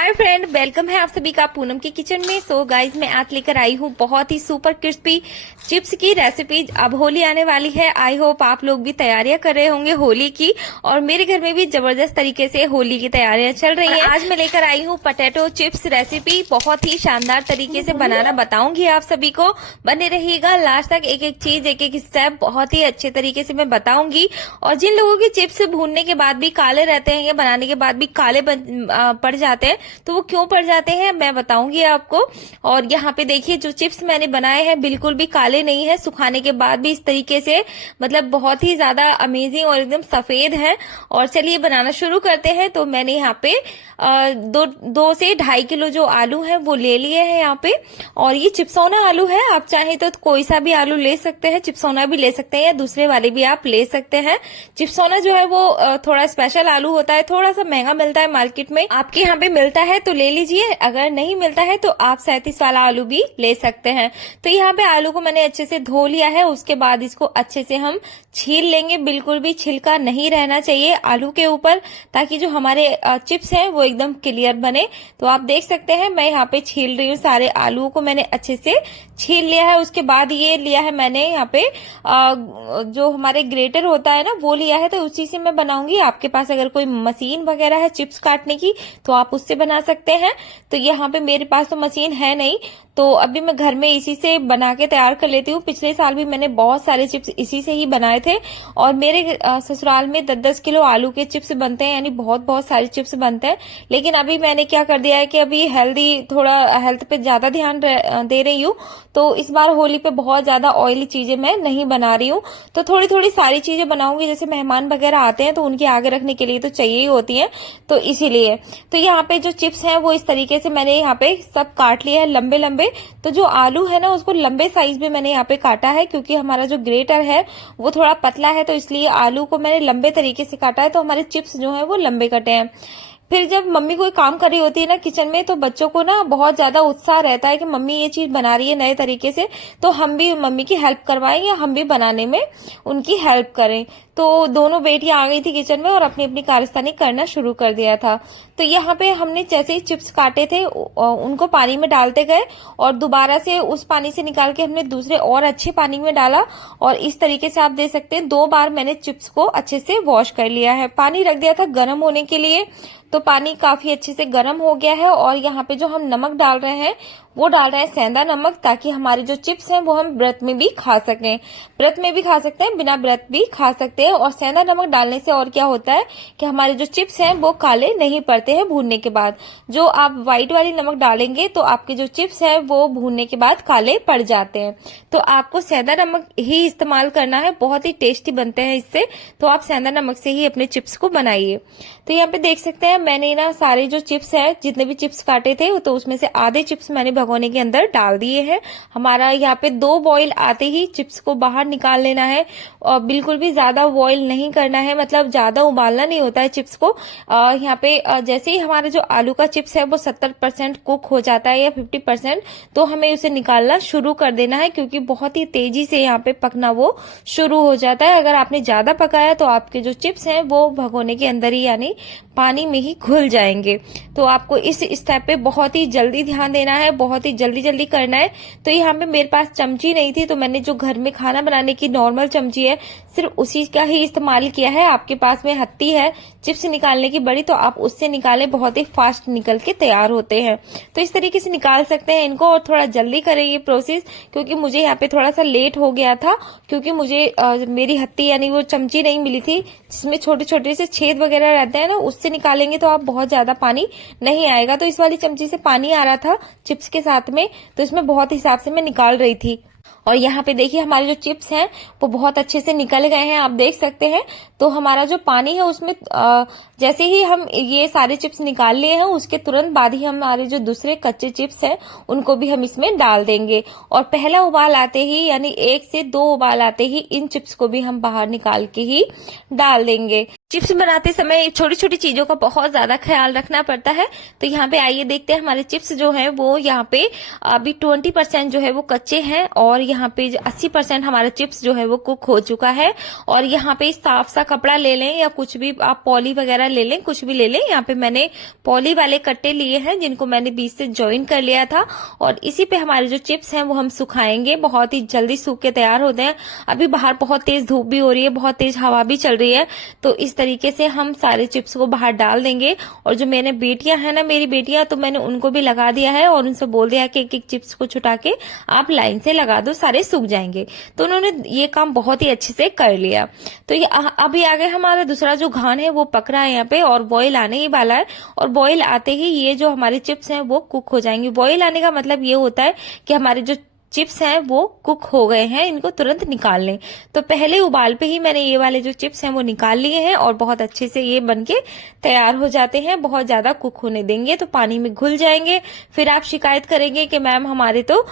Hi friend, welcome है आप सभी का पूनम की किचन में। सो गाइज, मैं आज लेकर आई हूँ बहुत ही सुपर क्रिस्पी चिप्स की रेसिपी। अब होली आने वाली है। आई होप आप लोग भी तैयारियां कर रहे होंगे होली की, और मेरे घर में भी जबरदस्त तरीके से होली की तैयारियां चल रही हैं। आज मैं लेकर आई हूँ पोटैटो चिप्स रेसिपी। बहुत ही शानदार तरीके से बनाना बताऊंगी आप सभी को। बने रहिएगा लास्ट तक, एक एक चीज, एक एक स्टेप बहुत ही अच्छे तरीके से मैं बताऊंगी। और जिन लोगों के चिप्स भूनने के बाद भी काले रहते हैं या बनाने के बाद भी काले पड़ जाते हैं, तो वो क्यों पड़ जाते हैं मैं बताऊंगी आपको। और यहाँ पे देखिए, जो चिप्स मैंने बनाए हैं बिल्कुल भी काले नहीं है, सुखाने के बाद भी इस तरीके से मतलब बहुत ही ज्यादा अमेजिंग और एकदम सफेद है। और चलिए बनाना शुरू करते हैं। तो मैंने यहाँ पे 2 से 2.5 किलो जो आलू है वो ले लिए हैं यहाँ पे। और ये चिप्सोना आलू है, आप चाहे तो कोई सा भी आलू ले सकते हैं, चिप्सोना भी ले सकते हैं या दूसरे वाले भी आप ले सकते हैं। चिप्सोना जो है वो थोड़ा स्पेशल आलू होता है, थोड़ा सा महंगा मिलता है मार्केट में। आपके यहाँ पे मिलता है तो ले लीजिए, अगर नहीं मिलता है तो आप 37 वाला आलू भी ले सकते हैं। तो यहाँ पे आलू को मैंने अच्छे से धो लिया है। उसके बाद इसको अच्छे से हम छील लेंगे। बिल्कुल भी छिलका नहीं रहना चाहिए आलू के ऊपर, ताकि जो हमारे चिप्स हैं वो एकदम क्लियर बने। तो आप देख सकते हैं मैं यहाँ पे छील रही हूँ। सारे आलूओं को मैंने अच्छे से छील लिया है। उसके बाद ये लिया है मैंने यहाँ पे जो हमारे ग्रेटर होता है ना, वो लिया है। तो उसी से मैं बनाऊंगी। आपके पास अगर कोई मशीन वगैरह है चिप्स काटने की तो आप उससे बना सकते हैं। तो यहाँ पे मेरे पास तो मशीन है नहीं, तो अभी मैं घर में इसी से बना के तैयार कर लेती हूँ। पिछले साल भी मैंने बहुत सारे चिप्स इसी से ही बनाए थे। और मेरे ससुराल में 10-10 किलो आलू के चिप्स बनते हैं, यानी बहुत बहुत सारे चिप्स बनते हैं। लेकिन अभी मैंने क्या कर दिया है कि अभी थोड़ा हेल्थ पे ज्यादा ध्यान दे रही हूँ। तो इस बार होली पे बहुत ज्यादा ऑयली चीजें मैं नहीं बना रही हूँ। तो थोड़ी थोड़ी सारी चीजें बनाऊंगी। जैसे मेहमान वगैरह आते हैं तो उनके आगे रखने के लिए तो चाहिए ही होती है, तो इसीलिए। तो यहाँ पे जो चिप्स हैं वो इस तरीके से मैंने यहाँ पे सब काट लिया है लंबे लंबे। तो जो आलू है ना उसको लंबे साइज में मैंने यहाँ पे काटा है, क्योंकि हमारा जो ग्रेटर है वो थोड़ा पतला है, तो इसलिए आलू को मैंने लंबे तरीके से काटा है। तो हमारे चिप्स जो है वो लंबे कटे हैं। फिर जब मम्मी कोई काम कर रही होती है ना किचन में, तो बच्चों को ना बहुत ज्यादा उत्साह रहता है कि मम्मी ये चीज बना रही है नए तरीके से, तो हम भी मम्मी की हेल्प करवाएं या हम भी बनाने में उनकी हेल्प करें। तो दोनों बेटियां आ गई थी किचन में और अपनी अपनी कारस्तानी करना शुरू कर दिया था। तो यहाँ पे हमने जैसे ही चिप्स काटे थे उनको पानी में डालते गए, और दोबारा से उस पानी से निकाल के हमने दूसरे और अच्छे पानी में डाला। और इस तरीके से आप देख सकते हैं 2 बार मैंने चिप्स को अच्छे से वॉश कर लिया है। पानी रख दिया था गर्म होने के लिए, तो पानी काफी अच्छे से गर्म हो गया है। और यहाँ पे जो हम नमक डाल रहे हैं वो डाल रहे हैं सेंधा नमक, ताकि हमारे जो चिप्स हैं वो हम व्रत में भी खा सकें। व्रत में भी खा सकते हैं, बिना व्रत भी खा सकते हैं। और सेंधा नमक डालने से और क्या होता है कि हमारे जो चिप्स हैं वो काले नहीं पड़ते हैं भूनने के बाद। जो आप व्हाइट वाली नमक डालेंगे तो आपके जो चिप्स हैं वो भूनने के बाद काले पड़ जाते हैं। तो आपको सेंधा नमक ही इस्तेमाल करना है, बहुत ही टेस्टी बनते हैं इससे। तो आप सेंधा नमक से ही अपने चिप्स को बनाइए। तो यहाँ पे देख सकते हैं मैंने ना सारे जो चिप्स है, जितने भी चिप्स काटे थे, तो उसमें से आधे चिप्स मैंने भगोने के अंदर डाल दिए हैं। हमारा यहाँ पे 2 बॉईल आते ही चिप्स को बाहर निकाल लेना है। और बिल्कुल भी ज्यादा बॉईल नहीं करना है, मतलब ज्यादा उबालना नहीं होता है चिप्स को। यहाँ पे जैसे ही हमारा जो आलू का चिप्स है वो 70% कुक हो जाता है या 50%, तो हमें उसे निकालना शुरू कर देना है, क्योंकि बहुत ही तेजी से यहाँ पे पकना वो शुरू हो जाता है। अगर आपने ज्यादा पकाया तो आपके जो चिप्स हैं वो भगोने के अंदर ही यानी पानी में ही घुल जाएंगे। तो आपको इस स्टेप पे बहुत ही जल्दी ध्यान देना है, बहुत ही जल्दी जल्दी करना है। तो यहाँ पे मेरे पास चमची नहीं थी, तो मैंने जो घर में खाना बनाने की नॉर्मल चमची है सिर्फ उसी का ही इस्तेमाल किया है। आपके पास में हत्ती है चिप्स निकालने की बड़ी, तो आप उससे निकालें, बहुत ही फास्ट निकल के तैयार होते हैं। तो इस तरीके से निकाल सकते हैं इनको। और थोड़ा जल्दी करें ये प्रोसेस, क्योंकि मुझे यहाँ पे थोड़ा सा लेट हो गया था, क्योंकि मुझे मेरी हत्ती यानी वो चमची नहीं मिली थी जिसमें छोटे छोटे से छेद वगैरह रहते हैं ना, उससे निकालेंगे तो आप बहुत ज्यादा पानी नहीं आएगा। तो इस वाली चमची से पानी आ रहा था चिप्स के साथ में, तो इसमें बहुत हिसाब से मैं निकाल रही थी। और यहाँ पे देखिए हमारे जो चिप्स हैं वो बहुत अच्छे से निकल गए हैं, आप देख सकते हैं। तो हमारा जो पानी है उसमें जैसे ही हम ये सारे चिप्स निकाल लिए हैं उसके तुरंत बाद ही हमारे जो दूसरे कच्चे चिप्स हैं उनको भी हम इसमें डाल देंगे। और पहला उबाल आते ही यानी 1 से 2 उबाल आते ही इन चिप्स को भी हम बाहर निकाल के ही डाल देंगे। चिप्स बनाते समय छोटी छोटी चीजों का बहुत ज्यादा ख्याल रखना पड़ता है। तो यहाँ पे आइए देखते हैं हमारे चिप्स जो हैं वो यहाँ पे अभी 20% जो है वो कच्चे हैं, और यहाँ यहाँ पे 80% हमारा चिप्स जो है वो कुक हो चुका है। और यहाँ पे साफ सा कपड़ा ले लें या कुछ भी आप पॉली वगैरह ले लें, कुछ भी ले लें। यहाँ पे मैंने पॉली वाले कट्टे लिए हैं जिनको मैंने बीच से जॉइन कर लिया था, और इसी पे हमारे जो चिप्स हैं वो हम सुखाएंगे। बहुत ही जल्दी सूख के तैयार होते हैं। अभी बाहर बहुत तेज धूप भी हो रही है, बहुत तेज हवा भी चल रही है, तो इस तरीके से हम सारे चिप्स को बाहर डाल देंगे। और जो मेरे बेटियां हैं ना, मेरी बेटियां, तो मैंने उनको भी लगा दिया है और उनसे बोल दिया कि एक एक चिप्स को छुटा के आप लाइन से लगा दो, सारे सूख जाएंगे। तो उन्होंने ये काम बहुत ही अच्छे से कर लिया। तो ये अभी आगे हमारा दूसरा जो घान है वो पक रहा है यहाँ पे, और बॉईल आने ही वाला है। और बॉईल आते ही ये जो हमारे चिप्स हैं वो कुक हो जाएंगे। बॉईल आने का मतलब ये होता है कि हमारे जो चिप्स हैं वो कुक हो गए हैं, इनको तुरंत निकाल लें। तो पहले उबाल पे ही मैंने ये वाले जो चिप्स हैं वो निकाल लिए हैं, और बहुत अच्छे से ये बनके तैयार हो जाते हैं। बहुत ज्यादा कुक होने देंगे तो पानी में घुल जाएंगे, फिर आप शिकायत करेंगे कि मैम हमारे तो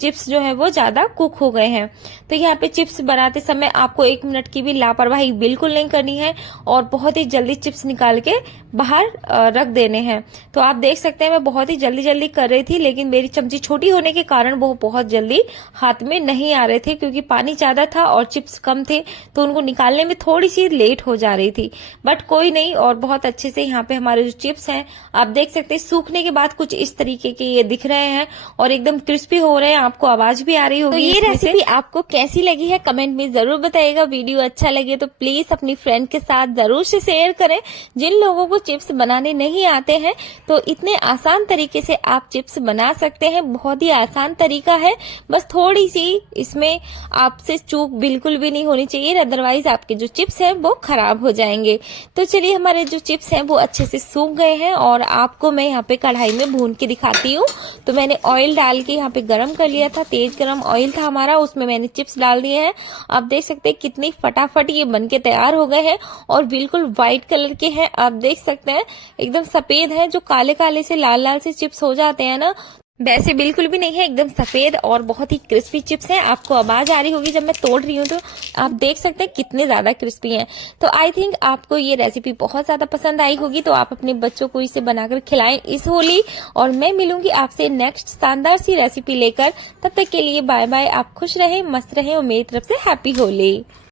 चिप्स जो है वो ज्यादा कुक हो गए हैं। तो यहाँ पे चिप्स बनाते समय आपको 1 मिनट की भी लापरवाही बिल्कुल नहीं करनी है, और बहुत ही जल्दी चिप्स निकाल के बाहर रख देने हैं। तो आप देख सकते हैं मैं बहुत ही जल्दी जल्दी कर रही थी, लेकिन मेरी चमची छोटी होने के कारण वो बहुत जल्दी हाथ में नहीं आ रहे थे, क्योंकि पानी ज्यादा था और चिप्स कम थे, तो उनको निकालने में थोड़ी सी लेट हो जा रही थी। बट कोई नहीं, और बहुत अच्छे से यहाँ पे हमारे जो चिप्स हैं आप देख सकते हैं सूखने के बाद कुछ इस तरीके के ये दिख रहे हैं, और एकदम क्रिस्पी हो रहे हैं। आपको आवाज भी आ रही होगी। तो ये रेसिपी आपको कैसी लगी है कमेंट में जरूर बताइएगा। वीडियो अच्छा लगे तो प्लीज अपनी फ्रेंड के साथ जरूर से शेयर करें। जिन लोगों को चिप्स बनाने नहीं आते हैं तो इतने आसान तरीके से आप चिप्स बना सकते हैं। बहुत ही आसान तरीका है, बस थोड़ी सी इसमें आपसे चूक बिल्कुल भी नहीं होनी चाहिए, अदरवाइज आपके जो चिप्स हैं वो खराब हो जाएंगे। तो चलिए, हमारे जो चिप्स हैं वो अच्छे से सूख गए हैं, और आपको मैं यहाँ पे कढ़ाई में भून के दिखाती हूँ। तो मैंने ऑयल डाल के यहाँ पे गरम कर लिया था, तेज गरम ऑयल था हमारा, उसमें मैंने चिप्स डाल दिए हैं। आप देख सकते हैं कितनी फटाफट ये बनके तैयार हो गए हैं, और बिल्कुल व्हाइट कलर के हैं। आप देख सकते हैं एकदम सफेद है, जो काले काले से लाल लाल से चिप्स हो जाते हैं ना, वैसे बिल्कुल भी नहीं है, एकदम सफेद और बहुत ही क्रिस्पी चिप्स हैं। आपको आवाज आ रही होगी जब मैं तोड़ रही हूँ, तो आप देख सकते हैं कितने ज्यादा क्रिस्पी हैं। तो आई थिंक आपको ये रेसिपी बहुत ज्यादा पसंद आई होगी, तो आप अपने बच्चों को इसे बनाकर खिलाएं इस होली। और मैं मिलूंगी आपसे नेक्स्ट शानदार सी रेसिपी लेकर। तब तक के लिए बाय बाय। आप खुश रहें, मस्त रहें, और मेरी तरफ से हैप्पी होली।